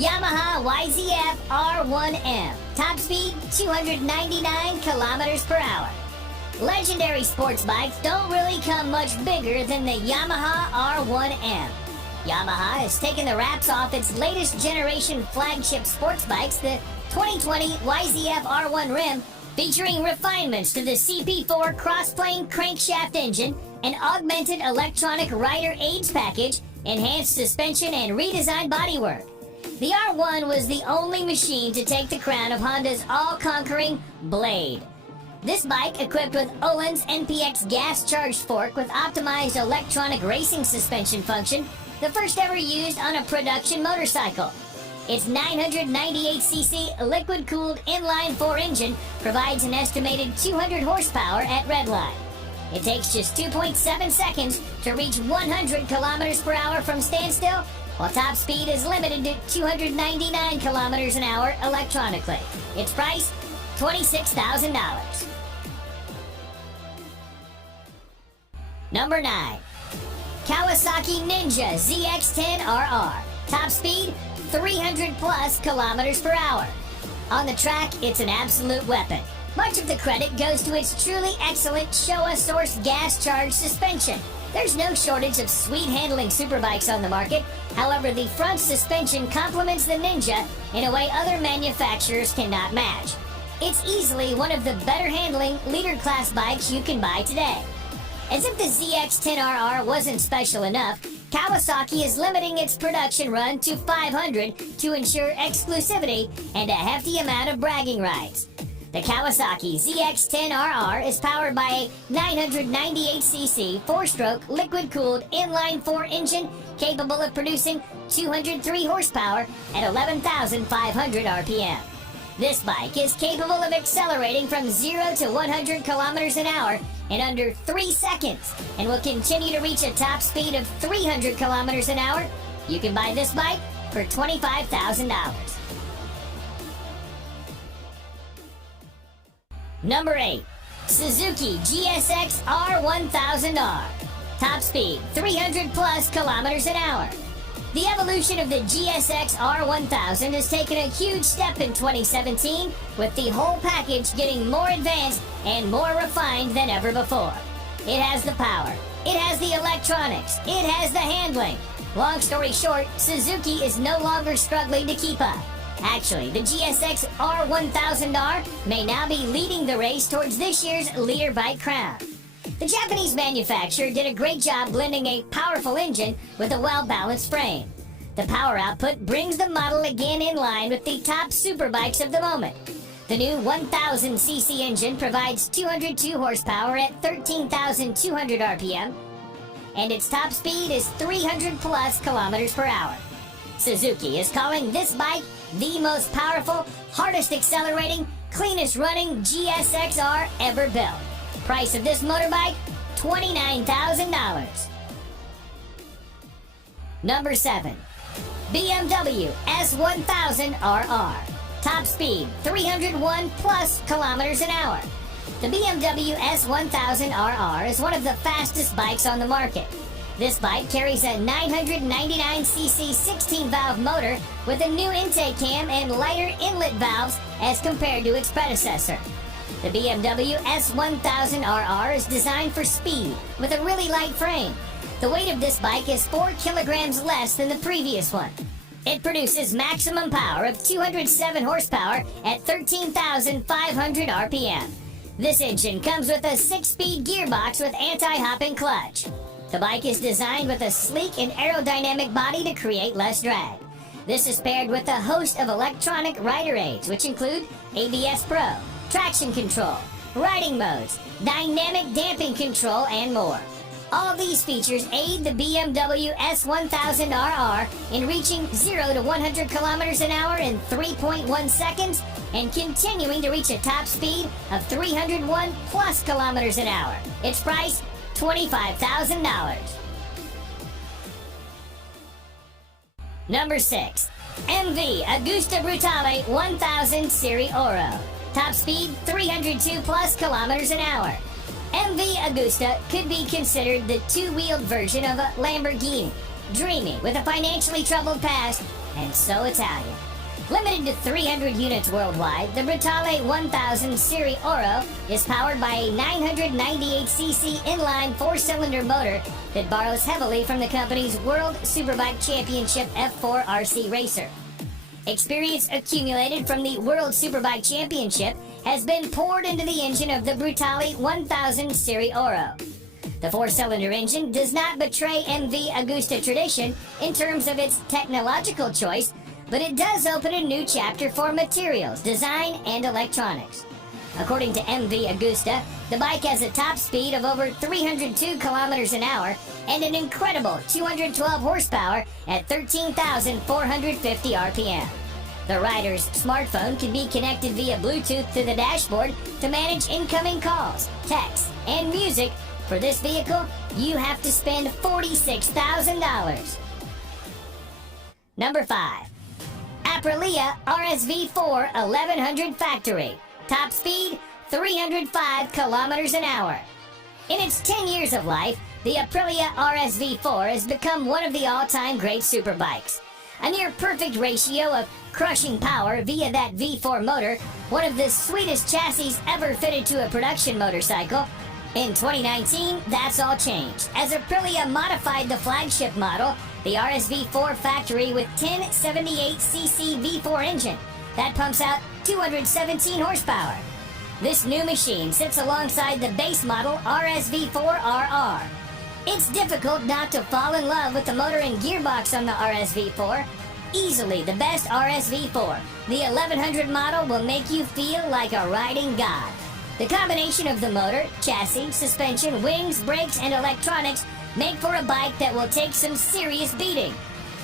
Yamaha YZF-R1M. Top speed, 299 kilometers per hour. Legendary sports bikes don't really come much bigger than the Yamaha R1M. Yamaha has taken the wraps off its latest generation flagship sports bikes, the 2020 YZF-R1 Rim, featuring refinements to the CP4 cross-plane crankshaft engine, an augmented electronic rider aids package, enhanced suspension, and redesigned bodywork. The R1 was the only machine to take the crown of Honda's all-conquering Blade. This bike, equipped with Öhlins NPX gas-charged fork with optimized electronic racing suspension function, the first ever used on a production motorcycle. Its 998cc liquid-cooled inline-4 engine provides an estimated 200 horsepower at redline. It takes just 2.7 seconds to reach 100 kilometers per hour from standstill, while top speed is limited to 299 kilometers an hour electronically. Its price, $26,000. Number 9. Kawasaki Ninja ZX-10RR. Top speed, 300 plus kilometers per hour. On the track, it's an absolute weapon. Much of the credit goes to its truly excellent Showa Source gas-charged suspension. There's no shortage of sweet-handling superbikes on the market. However, the front suspension complements the Ninja in a way other manufacturers cannot match. It's easily one of the better-handling leader-class bikes you can buy today. As if the ZX-10RR wasn't special enough, Kawasaki is limiting its production run to 500 to ensure exclusivity and a hefty amount of bragging rights. The Kawasaki ZX-10RR is powered by a 998cc 4-stroke liquid-cooled inline-4 engine capable of producing 203 horsepower at 11,500 RPM. This bike is capable of accelerating from 0 to 100 kilometers an hour in under 3 seconds and will continue to reach a top speed of 300 kilometers an hour. You can buy this bike for $25,000. Number 8. Suzuki GSX-R 1000R. Top speed, 300 plus kilometers an hour. The evolution of the GSX-R 1000 has taken a huge step in 2017, with the whole package getting more advanced and more refined than ever before. It has the power, it has the electronics, it has the handling. Long story short, Suzuki is no longer struggling to keep up. Actually, the GSX-R 1000R may now be leading the race towards this year's leader bike crown. The Japanese manufacturer did a great job blending a powerful engine with a well-balanced frame. The power output brings the model again in line with the top superbikes of the moment. The new 1000cc engine provides 202 horsepower at 13,200 RPM, and its top speed is 300 plus kilometers per hour. Suzuki is calling this bike the most powerful, hardest accelerating, cleanest running GSX-R ever built. Price of this motorbike, $29,000. Number 7. BMW S1000RR. Top speed, 301 plus kilometers an hour. The BMW S1000RR is one of the fastest bikes on the market. This bike carries a 999cc 16-valve motor with a new intake cam and lighter inlet valves as compared to its predecessor. The BMW S1000RR is designed for speed with a really light frame. The weight of this bike is 4 kilograms less than the previous one. It produces maximum power of 207 horsepower at 13,500 RPM. This engine comes with a 6-speed gearbox with anti-hopping clutch. The bike is designed with a sleek and aerodynamic body to create less drag. This is paired with a host of electronic rider aids, which include ABS Pro, traction control, riding modes, dynamic damping control, and more. All these features aid the BMW S1000RR in reaching 0 to 100 kilometers an hour in 3.1 seconds and continuing to reach a top speed of 301 plus kilometers an hour. Its price, $25,000. Number 6. MV AGUSTA BRUTALE 1000 Serie Oro. Top speed, 302 plus kilometers an hour. MV AGUSTA could be considered the two-wheeled version of a Lamborghini. Dreamy, with a financially troubled past, and so Italian. Limited to 300 units worldwide, the BRUTALE 1000 Serie Oro is powered by a 998cc inline 4-cylinder motor that borrows heavily from the company's World Superbike Championship F4 RC racer. Experience accumulated from the World Superbike Championship has been poured into the engine of the BRUTALE 1000 Serie Oro. The 4-cylinder engine does not betray MV AGUSTA tradition in terms of its technological choice, but it does open a new chapter for materials, design, and electronics. According to MV AGUSTA, the bike has a top speed of over 302 kilometers an hour and an incredible 212 horsepower at 13,450 RPM. The rider's smartphone can be connected via Bluetooth to the dashboard to manage incoming calls, texts, and music. For this vehicle, you have to spend $46,000. Number 5. APRILIA RSV4 1100 Factory. Top speed, 305 kilometers an hour. In its 10 years of life, the Aprilia RSV4 has become one of the all-time great superbikes. A near-perfect ratio of crushing power via that V4 motor, one of the sweetest chassis ever fitted to a production motorcycle. In 2019, that's all changed, as Aprilia modified the flagship model, the RSV4 Factory, with 1078cc V4 engine that pumps out 217 horsepower. This new machine sits alongside the base model RSV4RR. It's difficult not to fall in love with the motor and gearbox on the RSV4. Easily the best RSV4, the 1100 model will make you feel like a riding god. The combination of the motor, chassis, suspension, wings, brakes, and electronics make for a bike that will take some serious beating.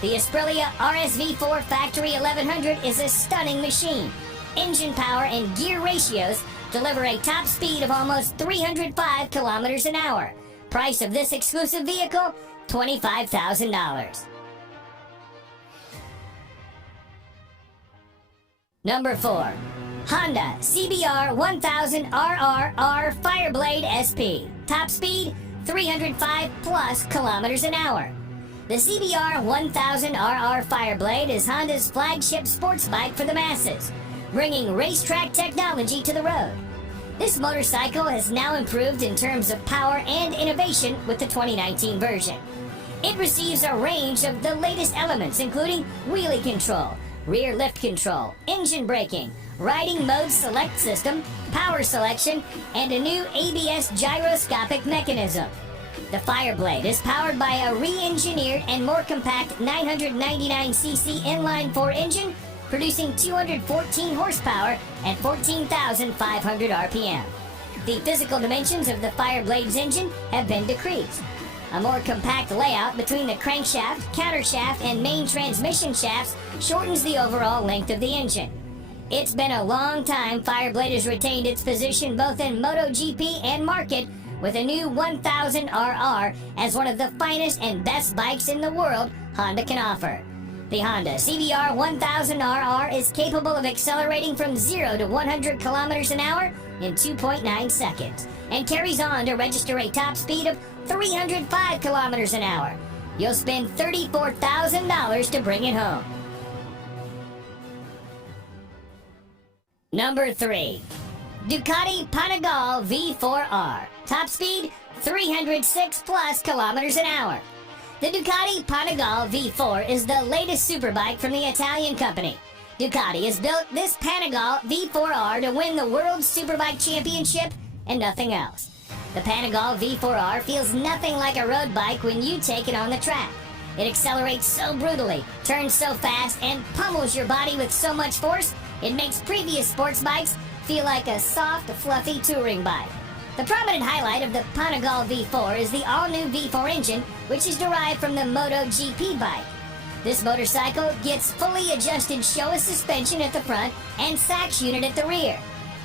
The Aprilia RSV4 Factory 1100 is a stunning machine. Engine power and gear ratios deliver a top speed of almost 305 kilometers an hour. Price of this exclusive vehicle, $25,000. Number 4. Honda CBR 1000 RRR Fireblade SP. Top speed, 305 plus kilometers an hour. The CBR 1000 RR Fireblade is Honda's flagship sports bike for the masses, bringing racetrack technology to the road. This motorcycle has now improved in terms of power and innovation with the 2019 version. It receives a range of the latest elements, including wheelie control, rear lift control, engine braking, riding mode select system, power selection, and a new ABS gyroscopic mechanism. The Fireblade is powered by a re-engineered and more compact 999cc inline-4 engine, producing 214 horsepower at 14,500 RPM. The physical dimensions of the Fireblade's engine have been decreased. A more compact layout between the crankshaft, countershaft, and main transmission shafts shortens the overall length of the engine. It's been a long time Fireblade has retained its position both in MotoGP and market, with a new 1000 RR as one of the finest and best bikes in the world Honda can offer. The Honda CBR 1000 RR is capable of accelerating from 0 to 100 kilometers an hour in 2.9 seconds and carries on to register a top speed of 305 kilometers an hour. You'll spend $34,000 to bring it home. Number 3. Ducati Panigale V4R. Top speed, 306 plus kilometers an hour. The Ducati Panigale V4 is the latest superbike from the Italian company. Ducati has built this Panigale V4R to win the World Superbike Championship and nothing else. The Panigale V4R feels nothing like a road bike when you take it on the track. It accelerates so brutally, turns so fast, and pummels your body with so much force, it makes previous sports bikes feel like a soft, fluffy touring bike. The prominent highlight of the Panigale V4 is the all-new V4 engine, which is derived from the MotoGP bike. This motorcycle gets fully adjusted Showa suspension at the front and Sachs unit at the rear.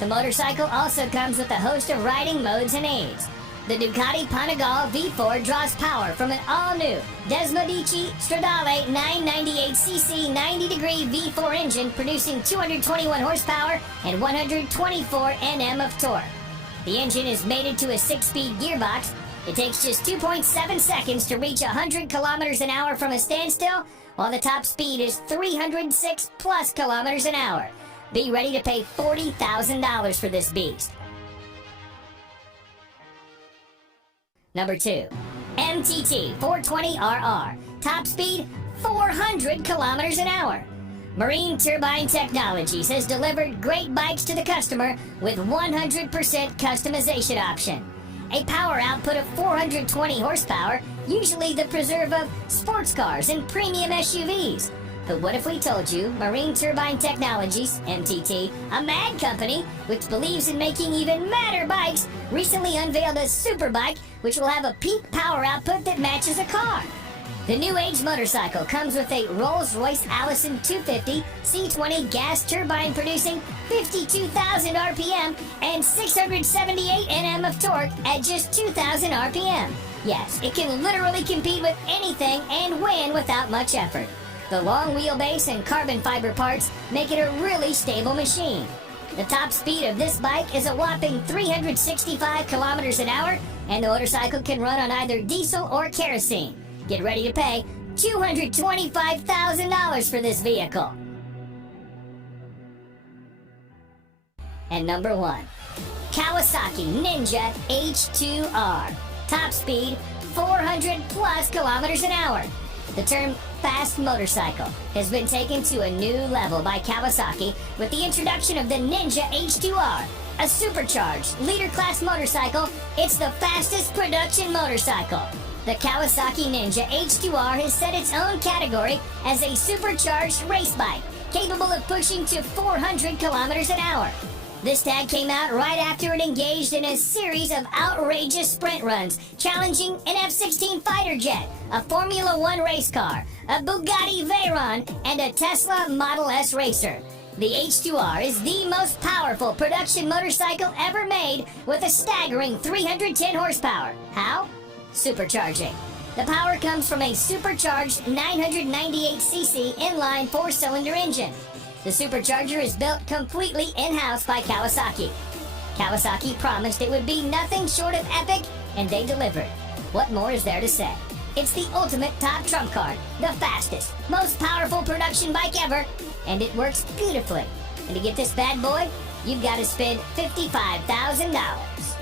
The motorcycle also comes with a host of riding modes and aids. The Ducati Panigale V4 draws power from an all-new Desmodici Stradale 998cc 90-degree V4 engine, producing 221 horsepower and 124 Nm of torque. The engine is mated to a 6-speed gearbox, It takes just 2.7 seconds to reach 100 kilometers an hour from a standstill, while the top speed is 306 plus kilometers an hour. Be ready to pay $40,000 for this beast. Number 2. MTT 420RR. Top speed 400 kilometers an hour. Marine Turbine Technologies has delivered great bikes to the customer with 100% customization option. A power output of 420 horsepower, usually the preserve of sports cars and premium SUVs. But what if we told you Marine Turbine Technologies, MTT, a mad company which believes in making even madder bikes, recently unveiled a super bike which will have a peak power output that matches a car? The new age motorcycle comes with a Rolls-Royce Allison 250 C20 gas turbine producing 52,000 RPM and 678 Nm of torque at just 2,000 RPM. Yes, it can literally compete with anything and win without much effort. The long wheelbase and carbon fiber parts make it a really stable machine. The top speed of this bike is a whopping 365 kilometers an hour, and the motorcycle can run on either diesel or kerosene. Get ready to pay $225,000 for this vehicle. And number 1. Kawasaki Ninja H2R. Top speed 400 plus kilometers an hour. The term fast motorcycle has been taken to a new level by Kawasaki with the introduction of the Ninja H2R, a supercharged leader-class motorcycle. It's the fastest production motorcycle. The Kawasaki Ninja H2R has set its own category as a supercharged race bike, capable of pushing to 400 kilometers an hour. This tag came out right after it engaged in a series of outrageous sprint runs, challenging an F-16 fighter jet, a Formula One race car, a Bugatti Veyron, and a Tesla Model S racer. The H2R is the most powerful production motorcycle ever made with a staggering 310 horsepower. How? Supercharging. The power comes from a supercharged 998cc inline 4-cylinder engine. The supercharger is built completely in-house by Kawasaki. Kawasaki promised it would be nothing short of epic, and they delivered. What more is there to say? It's the ultimate top trump card, the fastest, most powerful production bike ever, and it works beautifully. And to get this bad boy, you've got to spend $55,000.